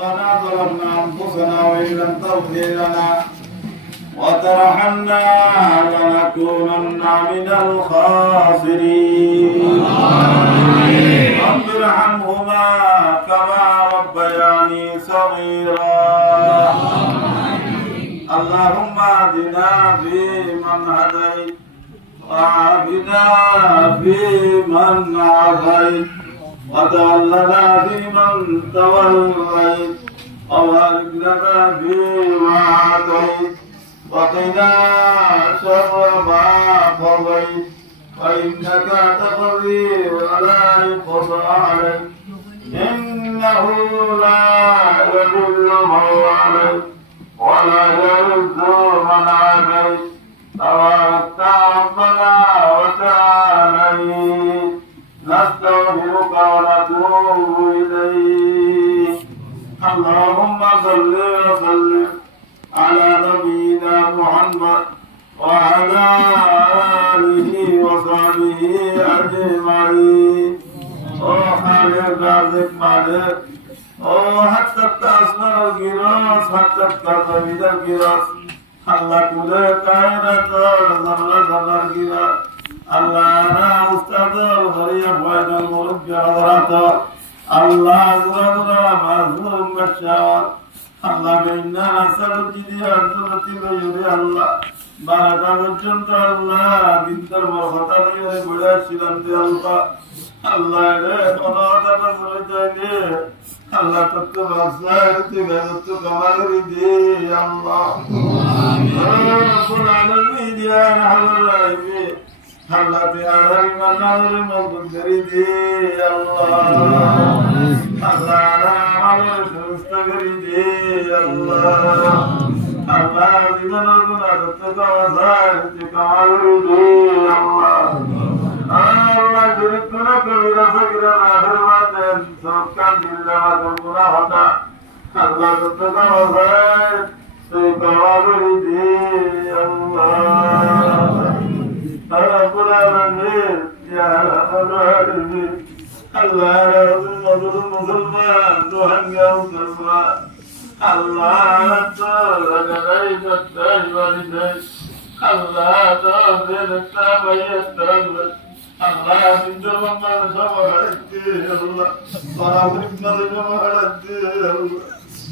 ربنا ظلمنا أنفسنا وإن لم تغفر لنا وترحمنا لنكونن من الخاسرين رب ارحمهما كما ربياني صغيرا اللهم اهدنا فيمن هديت وعافنا فيمن عافيت وتولنا فيمن توليت وبارك لنا فيما أعطيت وقنا شر ما قضيت فإنك تقضي ولا يقضى عليك إنه لا يذل من عليك ولا يعز من عليك تباركت ربنا وتعاليت نستغفرك ونتوب إليك اللهم صل وسلم على نبينا محمد وعلى آله وصحبه أجمعين خالق رازق مالك حتى أسماء الجراس حتى زمين الجراس الله كل كائنات ذرة ذرة الجراس الله أنا أستاذ الغريب وين المرد بحضرات الله أزرنا معزوم بشار الله بيننا نسأل جدي أرزقتي بيوري الله بارك وجنت الله بنت المرخطة لي بلا شلنت الله الله إليه قناة بسرجاني الله تكتب أسرارتي بيضت كمال ردي الله رب العالمين يا رحم الراحمين الله تعالى من نظر موجود ردي الله الله على عمل مستقردي الله الله بمن الغنى تتوزارتي كمال ردي الله الله جريتنا كبيرا فكرا آخر باتن سبكان دلنا وتنقنا خطا الله تتوزارتي كمال ردي الله رب العالمين يا رب العالمين الله رب المسلمان نهنئ مسلمان الله رجعيك التاج والديك الله تغفر التابعي التغفر الله من جرم ما نشوف عليك الله صرف ما نشوف عليك الله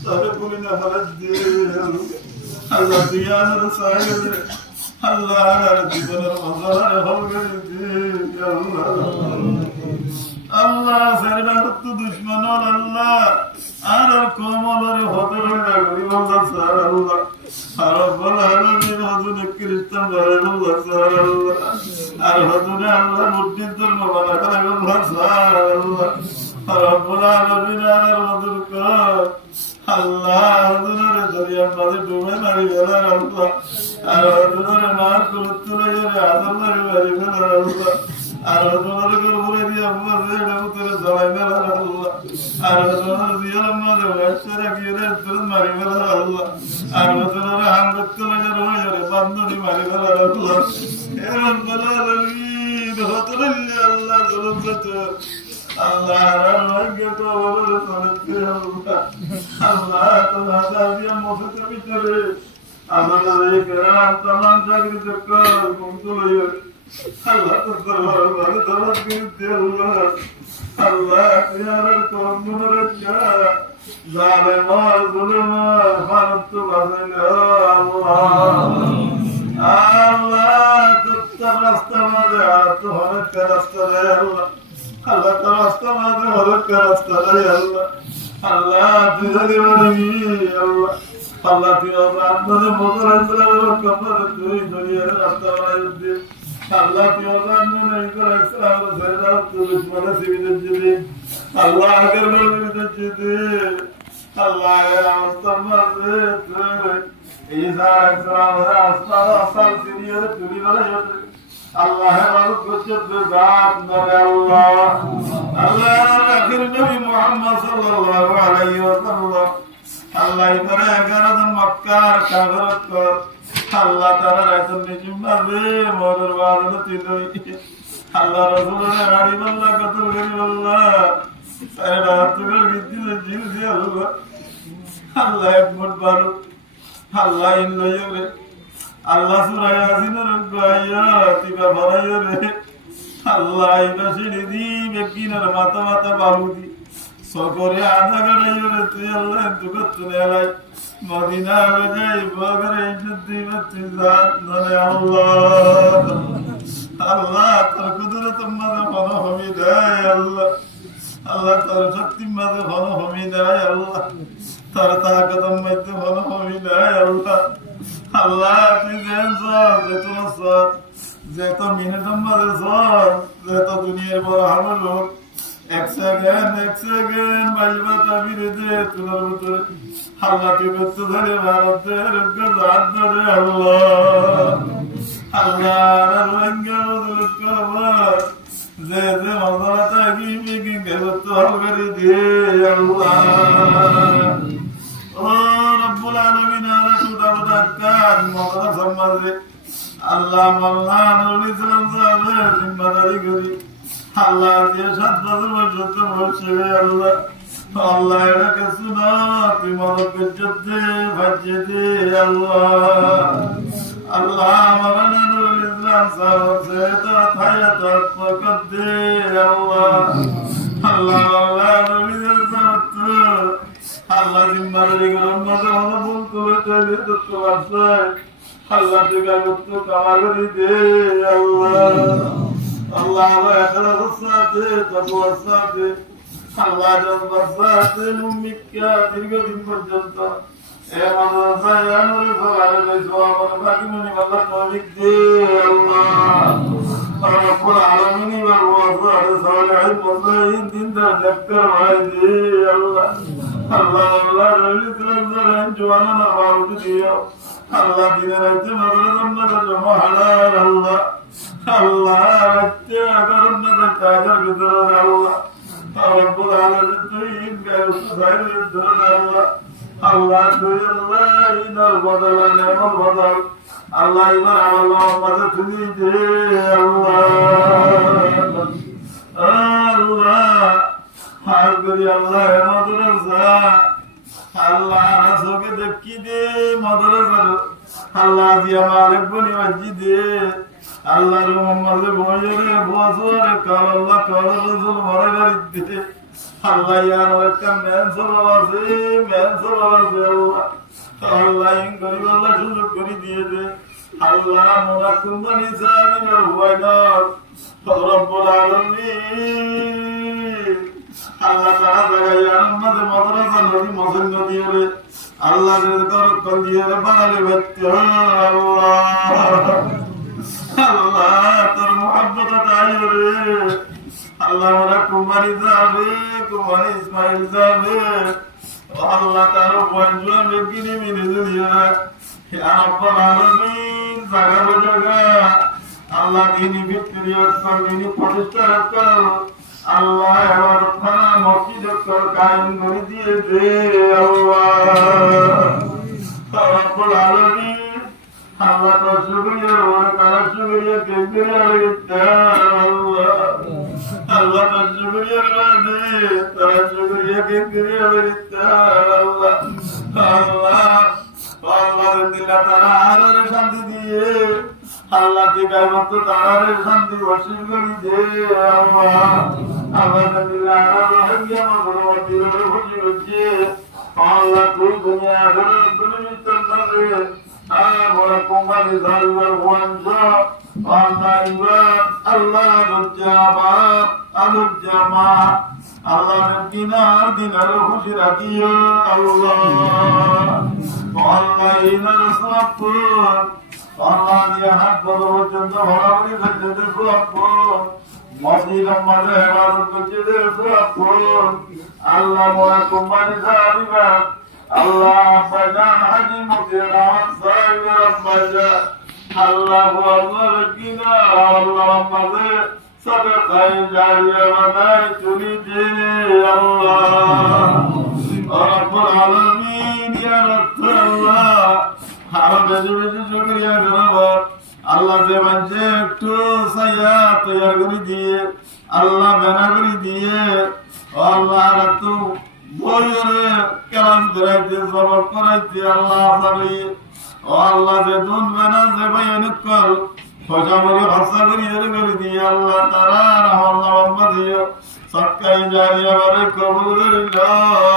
صرف لنا عليك الله ديان رسائل الله رجعنا المزار خلق الله الله سرنا حط دشمن الله أنا الكومل رهطر النبي الله سار الله رب العالمين هذون كريستان بارد الله سار الله هذون الله مجد المبارك الله سار الله رب العالمين أنا المدرك الله هذون الدنيا بعد دوما نري بلا الله هذون ما كنت لي هذا الله نري بلا الله أردنا لكربوري دي أبوه زيد أبوه زواينا الله أردنا زيالنا لواشرة كيرة ترد ماري بلا الله أردنا رحمت لجروه يرى بندو دي ماري بلا الله يا رب العالمين خطر اللي الله ظلمته الله رحمك تولد صلتك الله الله تنادى بيا مفتر بيتري أمنا ذكرى تمام جاكري تكار كنت ليه الله تدبر الله تبارك الله الله يا رب من رجاء ظالم ظلم خلت بذل الله الله تترست مدعات هلك رستري الله الله ترست مدعات هلك رستري الله الله تزلي ولي الله الله تيوم عبد مدرس وكبر توي دنيا رستري الله تيوم من إسلام سيدنا تلسمنا سيد الجديد الله أكرم من الجديد الله يا مستمر إذا إسلام أسماء أصل سيدنا تريد لا الله رب الجد بعد الله الله آخر النبي محمد صلى الله عليه وسلم الله يبارك كرد مكار كبرت الله تعالى رسول نجمة مودر بعد تدوي الله رسول غريب الله قتل غريب الله سيد أبتغل بدي الجيل الله আল্লাহ এক মুঠ বালু আল্লাহ ইন লইয়া রে আল্লাহ সুরা ইয়াসিনের গায়া তিবা ভরাইয়া রে আল্লাহ ইবা সিঁড়ি দিবে কিনার মাথা মাথা বালু দি সকরে আধা গাড়াইয়া রে তুই আল্লাহ দুগত নেলাই মদিনা যাই বগরে ইজ্জতি বতি জাত নরে আল্লাহ আল্লাহ তোর কুদরত মাঝে ভালো হবি দেয় আল্লাহ আল্লাহ তোর শক্তি মাঝে ভালো হবি দেয় আল্লাহ তোর তাকত মধ্যে ভালো হবি দেয় আল্লাহ আল্লাহ তুই যেত মিনিট মাঝে সব যেত দুনিয়ার বড় হালো লোক এক সেকেন্ড বাজবা তাবিরে দে তোর ভিতরে আল্লাহ তুই করতে ধরে ভারতের হাত ধরে আল্লাহ আল্লাহ যে যে মজা থাকি করে দিয়ে আল্লাহ ও রব্বুল আলামিন আর টুটা কাজ মজা সমাজে আল্লাহ মাওলানা ইসলাম সাহেবের জিম্মাদারি করি আল্লাহ দিয়ে 7 বছর পর্যন্ত বসে আল্লাহ আল্লাহ এটাকে শুনো তুই মদকে যুদ্ধে ভাজ্যে দে আল্লাহ আল্লাহ মাওলানা ইসলাম সাহেব সে তো থায়া তো ফকত দে আল্লাহ আল্লাহ আল্লাহ আল্লাহ জিম্মাদারি করুন মজা মজা ভুল করে চলে তো আসে আল্লাহ থেকে মুক্ত কামারি দে আল্লাহ আল্লাহ আখরা সাথে তাকওয়ার সাথে আল্লাহ জন্নাত সাথে মুমিক্কা দীর্ঘদিন পর্যন্ত এ মাদ্রাসায় আনুর সবারে সওয়াব বাকি মনে আল্লাহ তৌফিক দে আল্লাহ রব্বুল আলামিন ওয়া সালিহিন মুসলিমিন দিন দা জাক্কার ভাই দে আল্লাহ আল্লাহ আল্লাহ রলিসলাম জওয়ানা বাউদ দিও আল্লাহ দিনের রাতে মাদ্রাসা জমা হালাল আল্লাহ আল্লাহ রাতে আগরন্না কাজার ভিতরে আল্লাহ রব্বুল আলামিন তুই গায়ব সাইরের ধরে আল্লাহ আল্লাহ তুই আল্লাহ ইনার বদলা নেমল বদল আল্লাহ ইবার আল্লাহ মাঝে তুমি দে আল্লাহ আল্লাহ হার করি আল্লাহ মাদ্রাসা আল্লাহ রাসূলকে দেখি দে মাদ্রাসা আল্লাহ দিয়া মালিক বনি মসজিদে আল্লাহ মোহাম্মদ বয়রে বসরে কাল আল্লাহ কাল রাসূল মারা গাড়ি দে আল্লাহ ইয়ার একটা মেনসর আছে আল্লাহ আল্লাহ ইন গরিব আল্লাহ সুযোগ করে দিয়ে দে আল্লাহ মোরা কুরবানি সাহেবের হুয়াইনা রব্বুল আলামিন আল্লাহ তাআলা জায়গায় আমাদের মাদ্রাসা নদী মসজিদ নদী হলে আল্লাহ রেজকার কল দিয়ে বানালে বাচ্চা আল্লাহ আল্লাহ তোর মুহাব্বত তাই রে আল্লাহ ওরা কুমারী যাবে কুমারী ইসমাইল যাবে আল্লাহ তার পঞ্চম ব্যক্তিনি মিলে দিয়া হে রব্বুল আলামিন জায়গা জায়গা আল্লাহ দিনী ভিত্তিরিয়ত কর দিনী প্রতিষ্ঠা কর আল্লাহ এবার থানা মসজিদ কর কায়েম করে দিয়ে দে আল্লাহ রব্বুল আলামিন আল্লাহ তো শুকরিয়া ওরে তারা শুকরিয়া কেমনে আল্লাহ আল্লাহ তো শুকরিয়া দে তারা শুকরিয়া কেমনে আল্লাহ আল্লাহ আল্লাহ দিলা তারা আরে শান্তি দিয়ে আল্লাহ থেকে মত তারে শান্তি বর্ষণ করি দে আল্লাহ আল্লাহ দিলা রহিয়া মগরমতি খুশি হচ্ছে আল্লাহ তুই দুনিয়া ধরে দুনিয়া চলতে আমরা কুমারী ধর্মের বংশ আল্লাহ আলুজামা আল্লাহ দিনার দিনার খুশি রাখিও আল্লাহ আল্লাহ ইনার সব আল্লাহ দিয়া হাত বড় পর্যন্ত ভরাভরি থাকতে সব মসজিদ আমাদের হেফাজত করছে সব আল্লাহ মোরা কুমারী সাহাবিবা আল্লাহ আব্বাজান হাজি মুখে রহমান সাহেব আব্বাজান আল্লাহ আল্লাহ কিনা আল্লাহ আমাদের সদকায়ে জারিয়া বানাই চলি দে আল্লাহ রব্বুল আলামিন ইয়া রাব্বাল্লাহ আরো বেশি বেশি শুকরিয়া করব আল্লাহ যে বাজে একটু সায়া তৈরি করে দিয়ে আল্লাহ বানা করে দিয়ে আল্লাহ রাতু বইরে ক্লাস করাইতে সবক করাইতে আল্লাহ জানি ও আল্লাহ যে দুন বেনা যে ভাই অনেক কর খোঁজামরি ভাষা করি এর করে দিয়ে আল্লাহ তারা আল্লাহ আম্মা দিও সৎকাই জারিয়া বারে কবুল করিল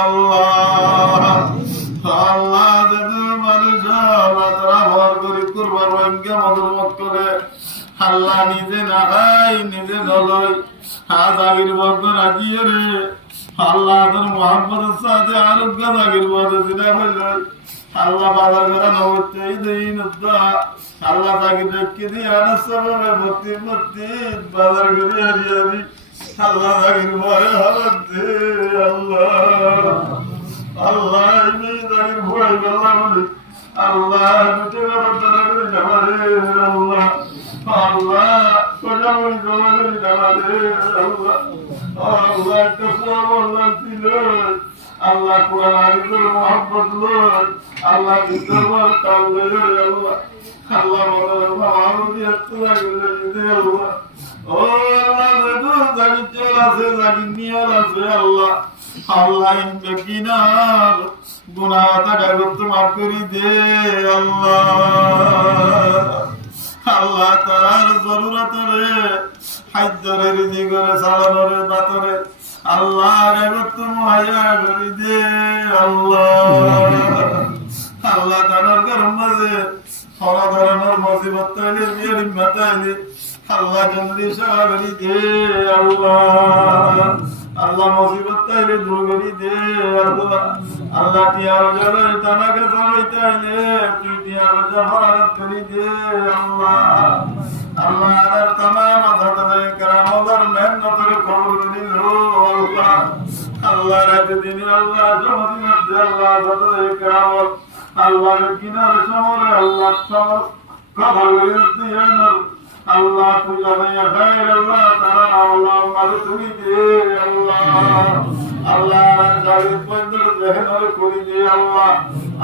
আল্লাহ আল্লাহ যে মানুষ আল্লাহ তারা ভর করি কুরবান ভাগ্য মধুমত করে আল্লাহ নিজে না খাই নিজে নলই হাত আগের বর্গ রাখিয়ে রে আল্লাহ তোর মোহাম্মদের সাথে আরোগ্য আগের বর্গ যেটা হইল আল্লাহ বাজার করা নবচ্চাই দিন আল্লাহ তাকে রেখে দিয়ে আনার সবাবে ভর্তি ভর্তি বাজার করে হারিয়ে দি আল্লাহ তাকে ভয় হারাত দে আল্লাহ আল্লাহ তাকে ভয় আল্লাহ বলি আল্লাহ দুটো করে যাবা রে আল্লাহ আল্লাহ কোজামরি জমা করে যাবা রে আল্লাহ আল্লাহ একটা আল্লাহ ছিল আল্লাহ কোরআন আরিফের মোহাম্মদ লোক আল্লাহ দিতবার তাল্লে আল্লাহ আল্লাহ মদর মাহমুদি আত্মা করে আল্লাহ ও আল্লাহ যদু জানি চল আছে জানি নিয়ার আছে আল্লাহ আল্লাহ ইনকে কিনার গুনাহটা কাগজ মাফ করে দে আল্লাহ আল্লাহ তার জরুরত রে হাইদরে রিজি করে সালানরে বাতরে আল্লাহ কাগজ মুহাইয়া করে দে আল্লাহ আল্লাহ তার গরম মাঝে সরা ধরনের মুসিবত তৈরি বিয়ের মাতাইলি আল্লাহ জলদি সাহাবি দে আল্লাহ আল্লাহ মুসিবত তৈরি দূর করে দে আল্লাহ আল্লাহ টিয়ার জলে তানাকে সবাইতে আইলে তুই টিয়ার জহরাত করে দে আল্লাহ আল্লাহ আর तमाम আযাদের کرامদের মেহনতের কবুল দিল আল্লাহ আল্লাহ রাত দিন আল্লাহ জমদিন আল্লাহ আযাদের کرامত আল্লাহর কিনারে সমরে আল্লাহ সমর কবুল দিয়ে আল্লাহ তুই জানাইয়া খায়ের আল্লাহ তারা আল্লাহ মারে তুমি দে আল্লাহ আল্লাহ জালিম বন্ধুর জেহেনরে করি দে আল্লাহ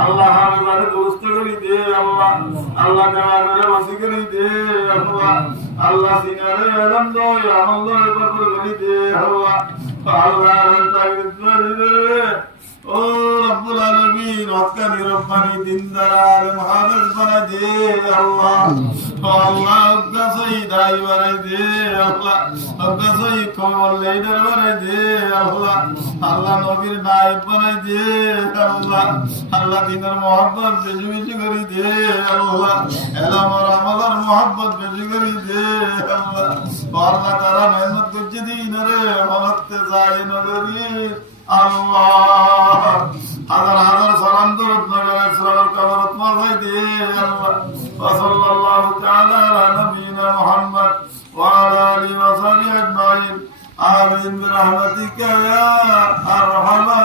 আল্লাহ আমারে দুরুস্ত করি দে আল্লাহ আল্লাহ দেওয়ারে ওসি করি দে আল্লাহ আল্লাহ সিনারে আলম দো আমল কবুল করি দে আল্লাহ আল্লাহ তাইদ করে ও রব্বুল আলামিন হকানি রব্বানি দিনদার মুহাফিজ বানাই দে আল্লাহ আল্লাহ গাছই দাই বানাই দে আল্লাহ গাছই কমল লিডার বানাই দে আল্লাহ আল্লাহ নবীর নায়েব বানাই দে আল্লাহ আল্লাহ দিনের মোহাব্বত বেশি বেশি করে দে আল্লাহ এলাম আর আমলের মোহাব্বত বেশি করে দে আল্লাহ আল্লাহ তারা মেহনত করছে দিন রে মনতে যায় নগরী আল্লাহ হাজার হাজার সালাম দরুদ নবীর সালাম কবরত মাঝাই দে আল্লাহ ওয়া সাল্লাল্লাহু তাআলা আলা নবিয়িনা মুহাম্মদ ওয়া আলা আলিহি ওয়া সাহবিহি আজমাইন আমিন বিরহমাতিকা ইয়া আরহামার